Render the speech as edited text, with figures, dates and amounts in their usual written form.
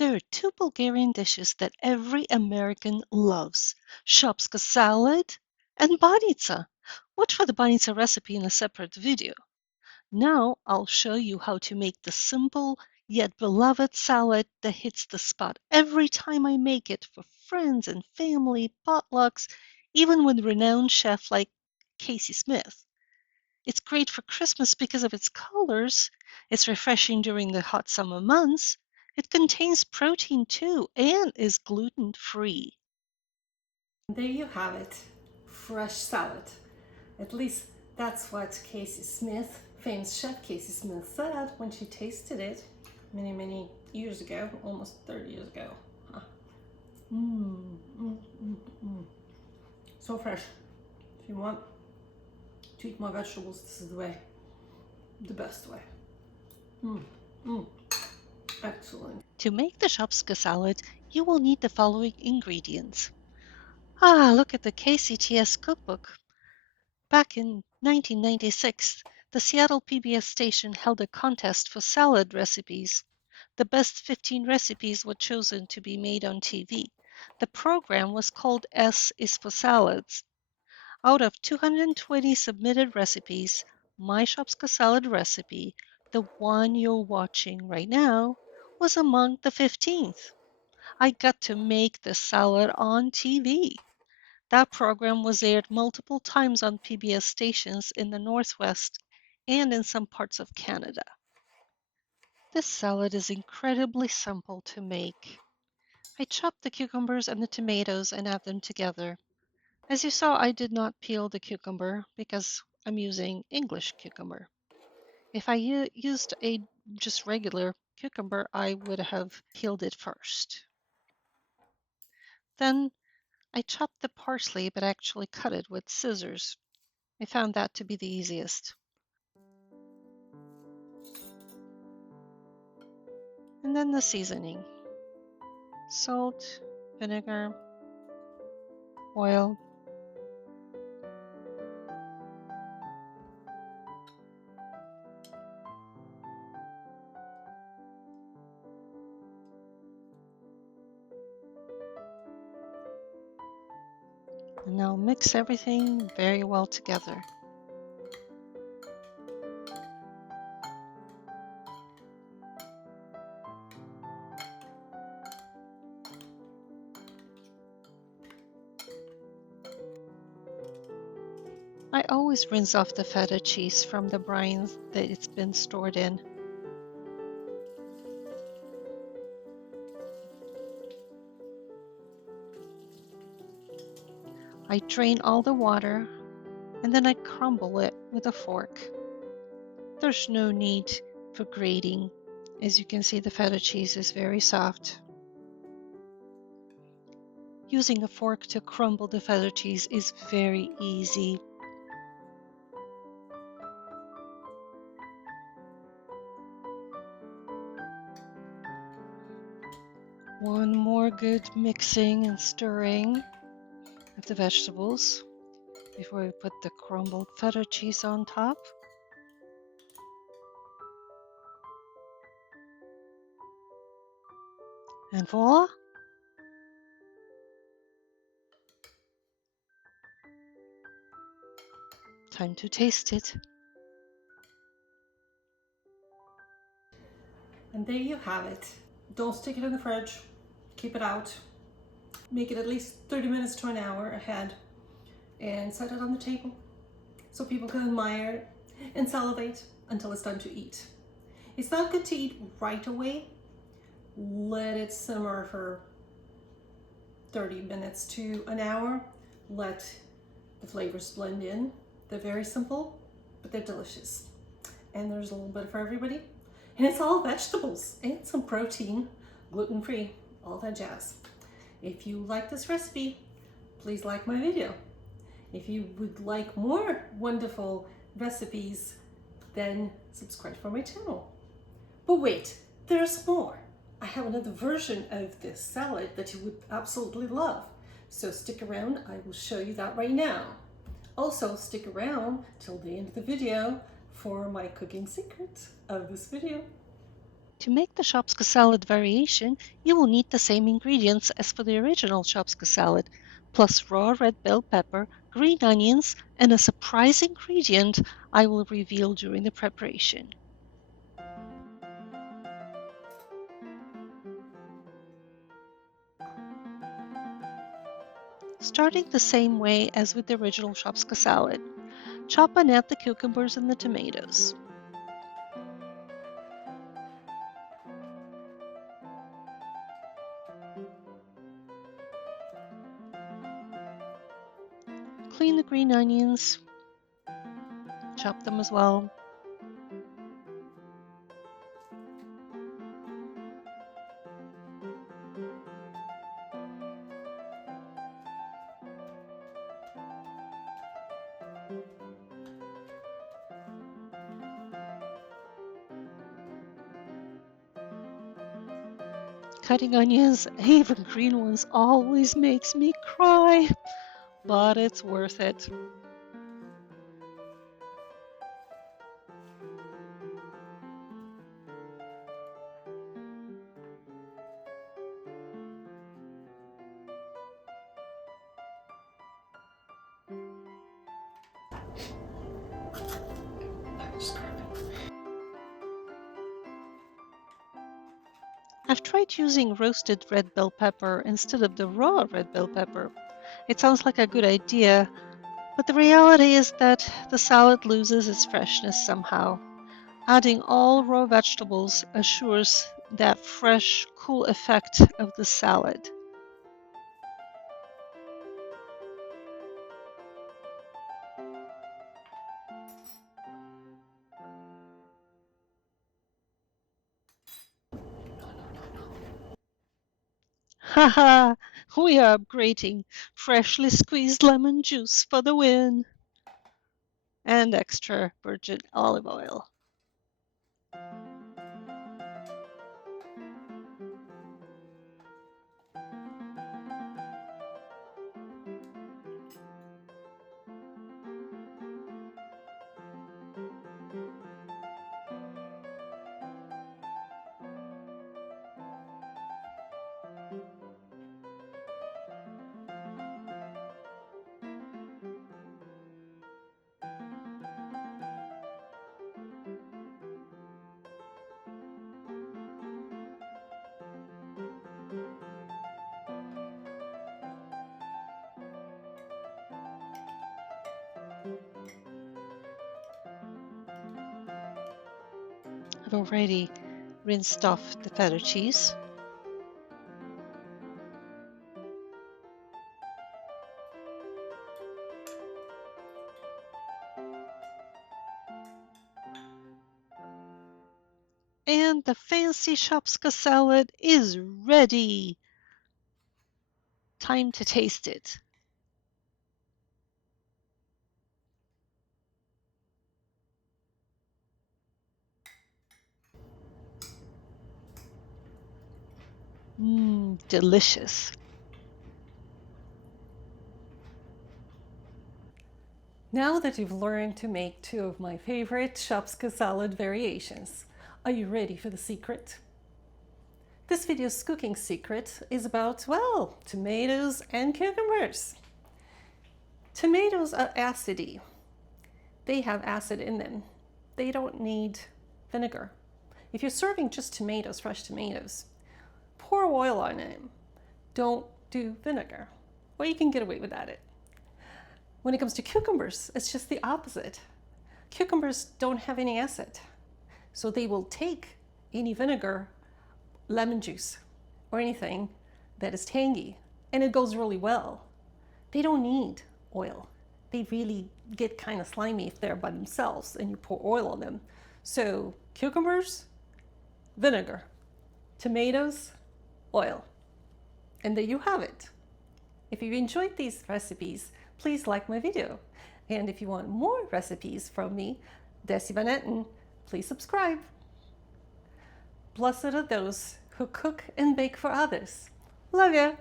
There are two Bulgarian dishes that every American loves: Shopska salad and banitsa. Watch for the banitsa recipe in a separate video. Now I'll show you how to make the simple yet beloved salad that hits the spot every time I make it for friends and family, potlucks, even with renowned chef like Casey Smith. It's great for Christmas because of its colors. It's refreshing during the hot summer months. It contains protein too and is gluten-free. There you have it, fresh salad. At least that's what Casey Smith, famous chef Casey Smith, said when she tasted it many years ago, almost 30 years ago. Huh. Mm, mm, mm, mm. So fresh. If you want to eat more vegetables, this is the way, the best way. Mm, mm. Excellent. To make the Shopska salad, you will need the following ingredients. Look at the KCTS cookbook. Back in 1996, the Seattle PBS station held a contest for salad recipes. The best 15 recipes were chosen to be made on TV. The program was called S is for Salads. Out of 220 submitted recipes, my Shopska salad recipe, the one you're watching right now, was among the 15th. I got to make the salad on TV. That program was aired multiple times on PBS stations in the Northwest and in some parts of Canada. This salad is incredibly simple to make. I chopped the cucumbers and the tomatoes and add them together. As you saw, I did not peel the cucumber because I'm using English cucumber. If I used a just regular cucumber, I would have peeled it first. Then I chopped the parsley but actually cut it with scissors. I found that to be the easiest. And then the seasoning: salt, vinegar, oil, and now mix everything very well together. I always rinse off the feta cheese from the brine that it's been stored in. I drain all the water and then I crumble it with a fork. There's no need for grating. As you can see, the feta cheese is very soft. Using a fork to crumble the feta cheese is very easy. One more good mixing and stirring of the vegetables before we put the crumbled feta cheese on top. And voila! Time to taste it. And there you have it. Don't stick it in the fridge. Keep it out. Make it at least 30 minutes to an hour ahead and set it on the table so people can admire it and salivate until it's time to eat. It's not good to eat right away. Let it simmer for 30 minutes to an hour. Let the flavors blend in. They're very simple, but they're delicious. And there's a little bit for everybody. And it's all vegetables and some protein, gluten-free, all that jazz. If you like this recipe, please like my video. If you would like more wonderful recipes, then subscribe for my channel. But wait, there's more. I have another version of this salad that you would absolutely love. So stick around, I will show you that right now. Also stick around till the end of the video for my cooking secret of this video. To make the Shopska salad variation, you will need the same ingredients as for the original Shopska salad, plus raw red bell pepper, green onions, and a surprise ingredient I will reveal during the preparation. Starting the same way as with the original Shopska salad, chop and add the cucumbers and the tomatoes. Clean the green onions, chop them as well. Cutting onions, even green ones, always makes me cry, but it's worth it. I've tried using roasted red bell pepper instead of the raw red bell pepper. It sounds like a good idea, but the reality is that the salad loses its freshness somehow. Adding all raw vegetables assures that fresh, cool effect of the salad. Haha, we are upgrading. Freshly squeezed lemon juice for the win. And extra virgin olive oil. I've already rinsed off the feta cheese. And the fancy Shopska salad is ready. Time to taste it. Delicious. Now that you've learned to make two of my favorite Shopska salad variations, are you ready for the secret? This video's cooking secret is about, well, tomatoes and cucumbers. Tomatoes are acidy. They have acid in them. They don't need vinegar. If you're serving just tomatoes, fresh tomatoes, pour oil on them. Don't do vinegar. Well, you can get away without it. When it comes to cucumbers, it's just the opposite. Cucumbers don't have any acid, so they will take any vinegar, lemon juice, or anything that is tangy, and it goes really well. They don't need oil. They really get kind of slimy if they're by themselves and you pour oil on them. So cucumbers, vinegar, tomatoes, oil. And there you have it. If you enjoyed these recipes, please like my video. And if you want more recipes from me, Desi Van, please subscribe. Blessed are those who cook and bake for others. Love ya!